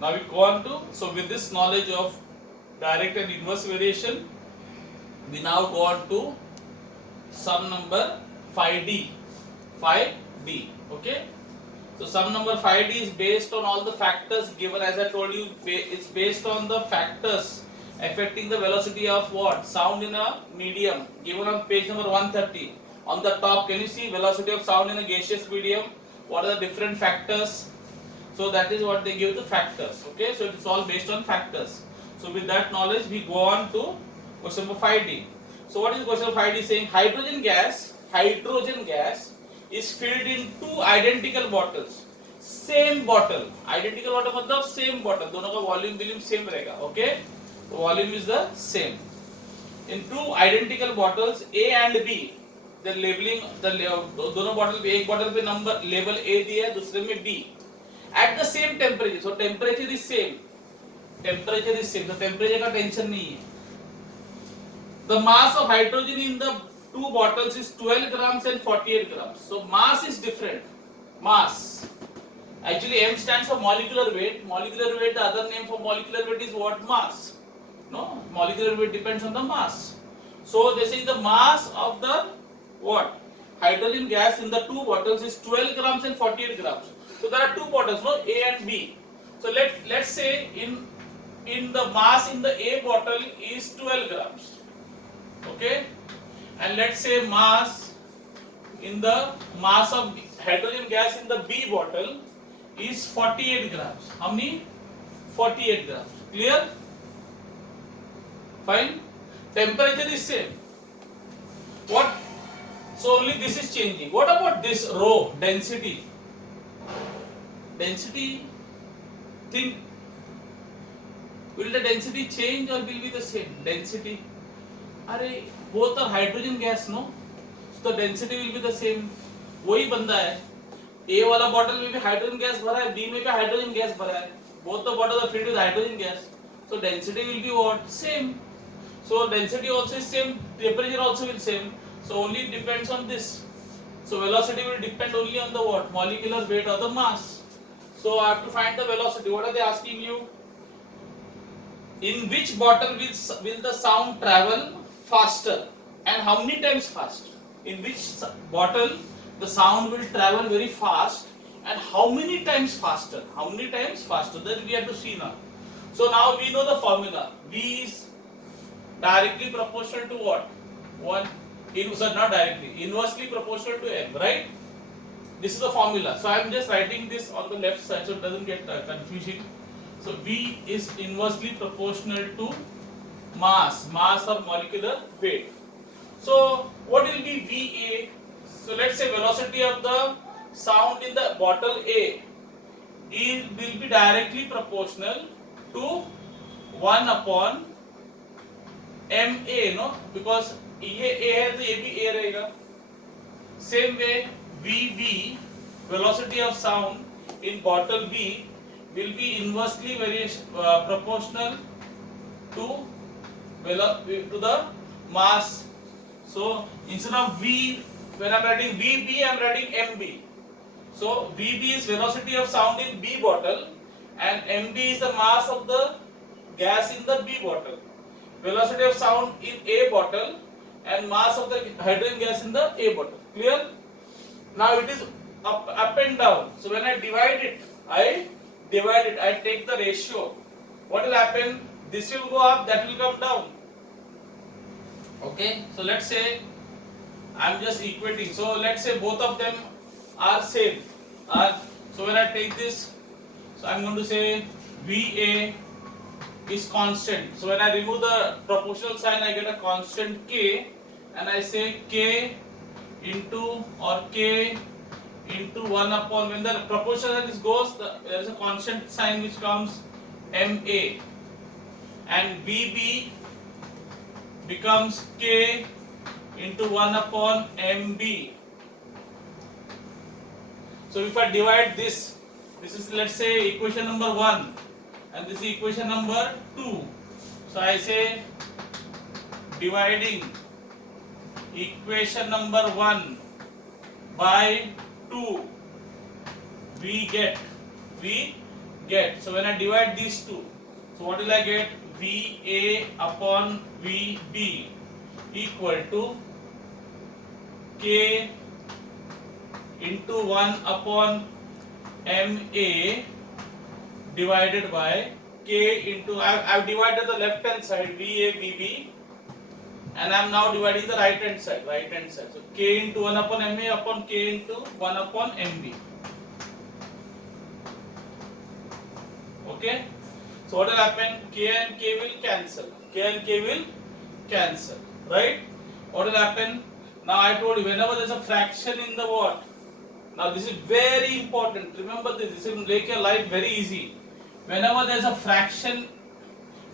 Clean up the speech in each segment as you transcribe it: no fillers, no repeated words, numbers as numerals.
Now we go on to, so with this knowledge of direct and inverse variation, we now go on to sum number 5D. 5D. Okay. So sum number 5D is based on all the factors given, as I told you, it's based on the factors affecting the velocity of what? Sound in a medium, given on page number 130. On the top, can you see velocity of sound in a gaseous medium? What are the different factors? So that is what they give the factors. Okay, so it's all based on factors. So with that knowledge, we go on to question number 5D. So what is question number 5D saying? Hydrogen gas is filled in two identical bottles. Same bottle. Identical bottle मतलब same bottle. दोनों का volume same रहेगा. Okay, so volume is the same. In two identical bottles A and B, the labeling the दोनों bottle पे, एक bottle पे number label A दिया है, दूसरे में B. At the same temperature, so temperature is same. Temperature is same, so temperature का tension नहीं है. The mass of hydrogen in the two bottles is 12 grams and 48 grams. So mass is different. Mass. Actually, M stands for molecular weight. Molecular weight, the other name for molecular weight is what? Mass. No, molecular weight depends on the mass. So they say the mass of the what? Hydrogen gas in the two bottles is 12 grams and 48 grams. So there are two bottles, no, A and B. So let's say in the mass in the A bottle is 12 grams. Okay, and let's say mass in the mass of hydrogen gas in the B bottle is 48 grams. How many? 48 grams. Clear? Fine. Temperature is same. What? So only this is changing. What about this rho, density? Density, think, will the density change or will be the same? Density. अरे both are hydrogen gas, no? So the density will be the same. वही बंदा है. A वाला bottle में भी hydrogen gas भरा है, B में भी हाइड्रोजन गैस भरा है. Both the bottles are filled with hydrogen gas. So density will be what? Same. So density also is same. Temperature also will same. So only it depends on this. So velocity will depend only on the what? Molecular weight or the mass. So I have to find the velocity. What are they asking you? In which bottle will the sound travel faster and how many times faster? In which bottle the sound will travel very fast and how many times faster? How many times faster? That we have to see now. So now we know the formula. V is directly proportional to what? Not directly, inversely proportional to M, right? This is the formula. So I am just writing this on the left side so it doesn't get confusing. So V is inversely proportional to mass or molecular weight. So what will be VA? So let's say velocity of the sound in the bottle A will be directly proportional to 1 upon MA, no? Because ये A है तो ये भी A रहेगा. Same way VB, velocity of sound in bottle B, will be inversely proportional to the mass. So instead of V, when I am writing VB, I am writing MB. So VB is velocity of sound in B bottle and MB is the mass of the gas in the B bottle. Velocity of sound in A bottle and mass of the hydrogen gas in the A bottle. Clear? Now it is up and down. So when I divide it, I take the ratio. What will happen? This will go up, that will come down. Okay, so let's say I am just equating. So let's say both of them are same. So when I take this, so I am going to say VA is constant. So when I remove the proportional sign, I get a constant K, and I say K into or K into 1 upon, when the proportional goes, there is a constant sign which comes MA, and VB becomes K into 1 upon MB. So if I divide this is, let's say, equation number 1 and this is equation number 2. So I say dividing equation number 1 by 2, we get get. So when I divide these two, so what will I get? VA upon VB equal to K into 1 upon MA divided by K into, I've divided the left hand side VA VB, and I am now dividing the right hand side. So K into 1 upon MA upon K into 1 upon MB. Okay. So what will happen? K and K will cancel. Right? What will happen? Now I told you, whenever there is a fraction in the what? Now this is very important. Remember this. This will make your life very easy. Whenever there is a fraction,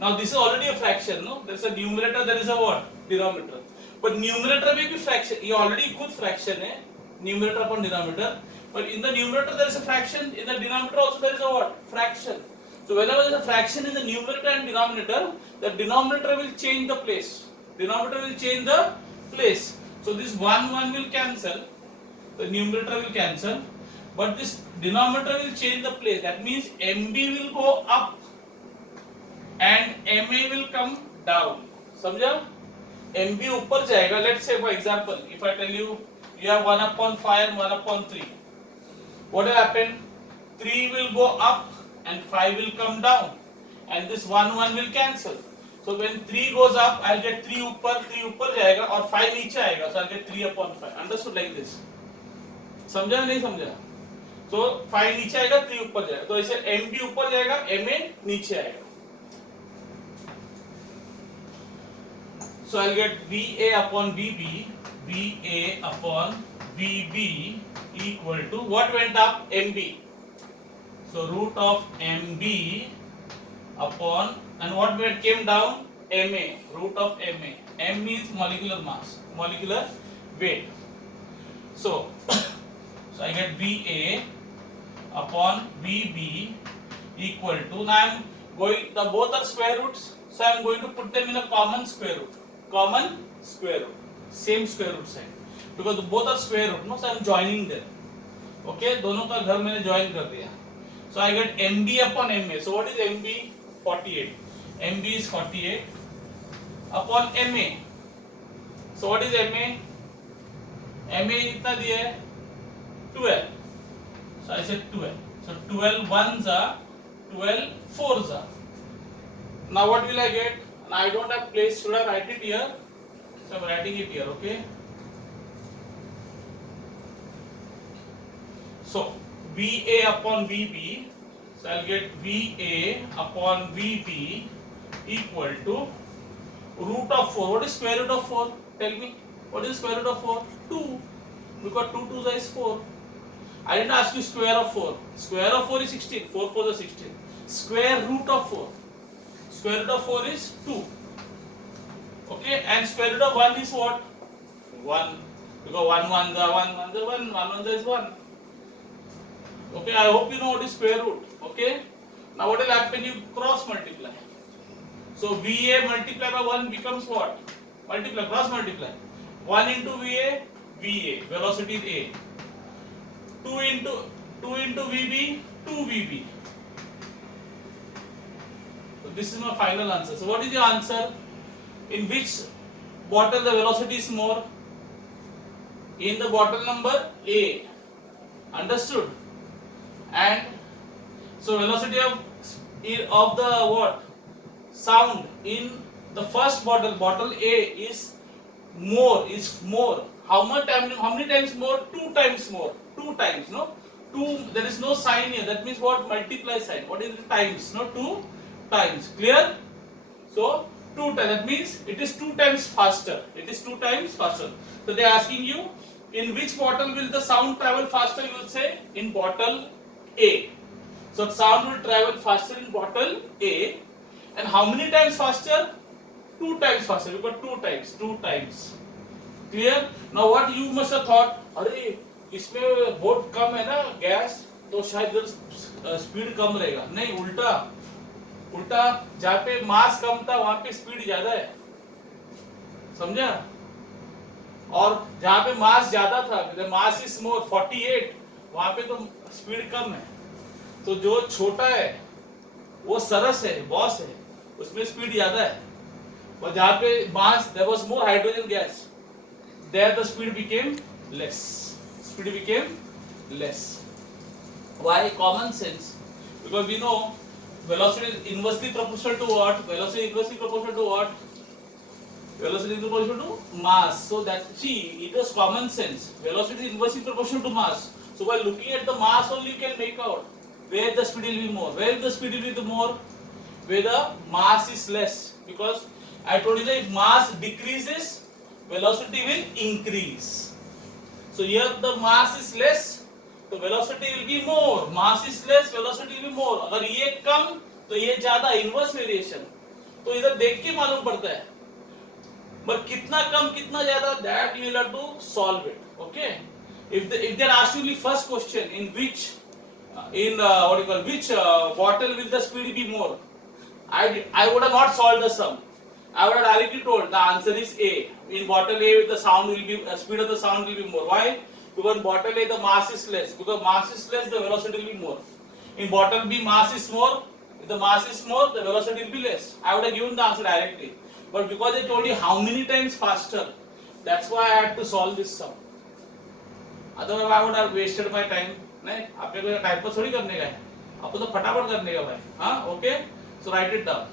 now this is already a fraction, no? There is a numerator, there is a what? Denominator. But numerator may be fraction. ये already खुद fraction है. Numerator upon denominator. But in the numerator there is a fraction. In the denominator also there is a what? Fraction. So whenever there is a fraction in the numerator and denominator, the denominator will change the place. So this 1 will cancel. The numerator will cancel. But this denominator will change the place. That means MB will go up and MA will come down. समझा? MB ऊपर जाएगा. Let's say for example, if I tell you have 1 upon 5 and 1 upon 3, what will happen? 3 will go up and 5 will come down, and this 1 will cancel. So when 3 goes up, I'll get 3 ऊपर जाएगा और 5 नीचे आएगा. So I'll get 3 upon 5. Understood like this? समझा नहीं समझा? So 5 नीचे आएगा, 3 ऊपर जाएगा. तो ऐसे MB ऊपर जाएगा, MA नीचे आएगा. So I'll get VA upon VB equal to what went up? MB. So root of MB upon, and what came down? MA. Root of MA. M means molecular mass, molecular weight. So I get VA upon VB equal to, now I am going, the both are square roots, so I am going to put them in a common square root. Same square root side, because both are square root, no? So I am joining them. Okay, दोनों का घर मैंने join कर दिया. So I get MB upon MA. So what is MB? 48. MB is 48 upon MA. So what is MA? MA इतना दिया है 12. So I said 12. So 12 ones are 12 fours are. Now what will I get? Now I don't have place. Should I write it here? So I'm writing it here. Okay. So VA upon VB. So I'll get VA upon VB equal to root of 4. What is square root of 4? Tell me. What is square root of 4? 2. Because 2 2s is 4. I didn't ask you square of 4. Square of 4 is 16. 4 4 is 16. Square root of 4. Square root of 4 is 2. Okay, and square root of 1 is what? 1. Because 1 1 the 1 1 the 1 1 1 the is 1. Okay, I hope you know what is square root. Okay, now what will happen? You cross multiply. So VA multiplied by 1 becomes what? Cross multiply. 1 into VA, velocity is A. 2 into VB, 2 VB. So this is my final answer. So what is the answer? In which bottle the velocity is more? In the bottle number A. Understood? And so velocity of the what? Sound in the first bottle A is more. How many times more? 2 times more. 2 times, no? 2, there is no sign here. That means what? Multiply sign. What is the times? No, 2 times. Clear? So 2 times. That means it is 2 times faster. So they are asking you, in which bottle will the sound travel faster? You will say in bottle A. So sound will travel faster in bottle A. And how many times faster? 2 times faster. We got 2 times. Clear? Now what you must have thought, अरे इसमें बहुत कम है ना gas, तो शायद speed कम रहेगा. नहीं, उल्टा जहाँ पे मास कम था वहाँ पे स्पीड ज्यादा है. समझा? और जहाँ पे मास ज्यादा था, मास इज मोर 48, वहाँ पे तो स्पीड कम है. तो जो छोटा है वो सरस है, बॉस है, उसमें स्पीड ज्यादा है। और जहाँ पे mass there was more hydrogen gas, there the speed became less. Speed became less. Why? Common sense. Because we know velocity is inversely proportional to what? Velocity is inversely proportional to what? Velocity is proportional to mass. So that, see, it was common sense. Velocity is inversely proportional to mass. So by looking at the mass only you can make out where the speed will be more. Where the speed will be the more? Where the mass is less. Because I told you that if mass decreases, velocity will increase. So here the mass is less, तो velocity will be more. Mass is less, velocity will be more. अगर ये कम तो ये ज्यादा, inverse variation. तो इधर देख के मालूम पड़ता है, पर कितना कम कितना ज्यादा, that you will have to solve it. Okay? If they are asked you the first question, in which what you call, which bottle will the speed be more? I would have not solved the sum. I would have directly told the answer is A. In bottle A, the sound will be speed of the sound will be more. Why? Because in bottle A the mass is less. Because mass is less, the velocity will be more. In bottle B, mass is more. If the mass is more, the velocity will be less. I would have given the answer directly. But because they told you how many times faster, that's why I had to solve this sum. Otherwise, I would have wasted my time. नहीं, आपने कोई type पर थोड़ी करने का है, आपको तो फटाफट करने का भाई. हाँ, okay? So write it down.